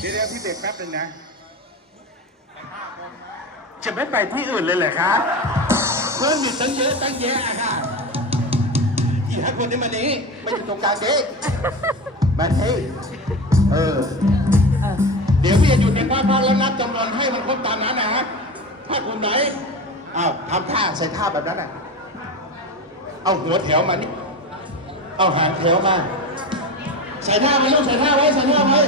เดี๋ยวพี่เบรกแป๊บหนึ่งนะ จะไม่ไปที่อื่นเลยเหรอคะเพื่อนอยู่ตั้งเยอะตั้งแยะอะค่ะอีห้าคนที่มานี้ไม่อยู่ตรงกลางเด็กมาเฮ้เออ เดี๋ยวพี่จะหยุดในป้ายพันแล้วนับจำนวนให้มันครบตามนั้นนะฮะถ้าคนไหนอ้าวทำท่าใส่ท่าแบบนั้นอะ เอาหัวแถวมานี่ เอาหางแถวมา ใส่หน้าไว้ลูกใส่หน้าไว้ใส่หน้าไว้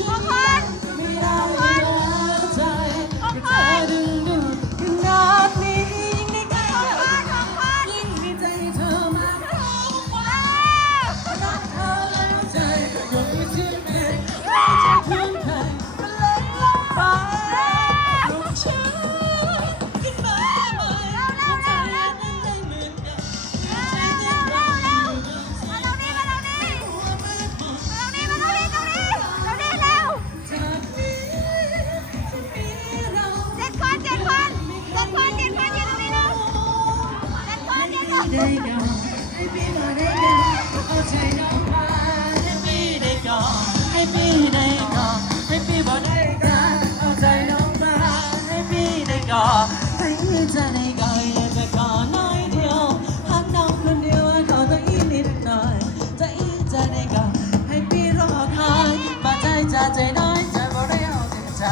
หา พี่มาได้ก่อนเอาใจน้องมาให้พี่ได้ก่อนให้พี่ได้ก่อนให้พี่มาได้ก่อนเอาใจน้องมาให้พี่ได้ก่อนให้พี่จะได้ก่อนอยากจะก่อนน้อยเดียวหักน้องคนเดียวขอตัวอีนิดหน่อยจะอีจะได้ก่อนให้พี่รอคอยมาใจจะใจน้อยใจบ่ได้เอาถึงใจ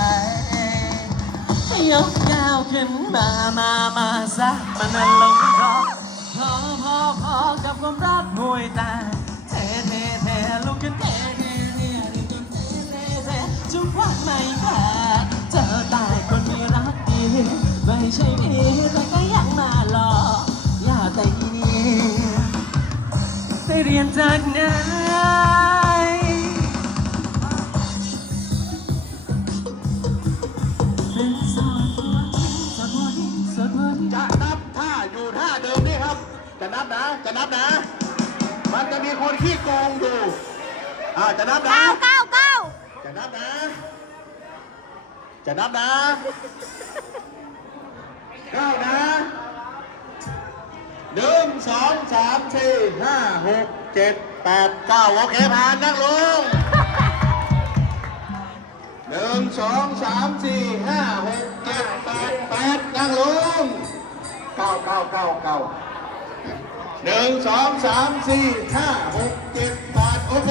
ยกยาวขึ้นมามามาซะมันลง พอพอกับความรักมวยตาเทเทเทลุกขึ้นเทเทเทลุกขึ้นเทเทเทจุกวันไม่ขาดเจอตายคนมีรักดีไม่ใช่มีแต่ก็ยังมาหลอกอย่าแต่อีนี้ได้เรียนจากไหน จะนับนะ มันจะมีคนขี้โกงอยู่อ่าจะนับนะจะนับนะ จะนับนะเก้านะหนึ่งสองสามสี่ห้าหกเจ็ดแปดเก้าโอเคผ่านนั่งลงหนึ่งสองสามสี่ห้าหกเจ็ดแปดแปดนั่งลงเก้าเก้าเก้าเก้า หนึ่งสองสามสี่ห้าหกเจ็ดแปดโอเค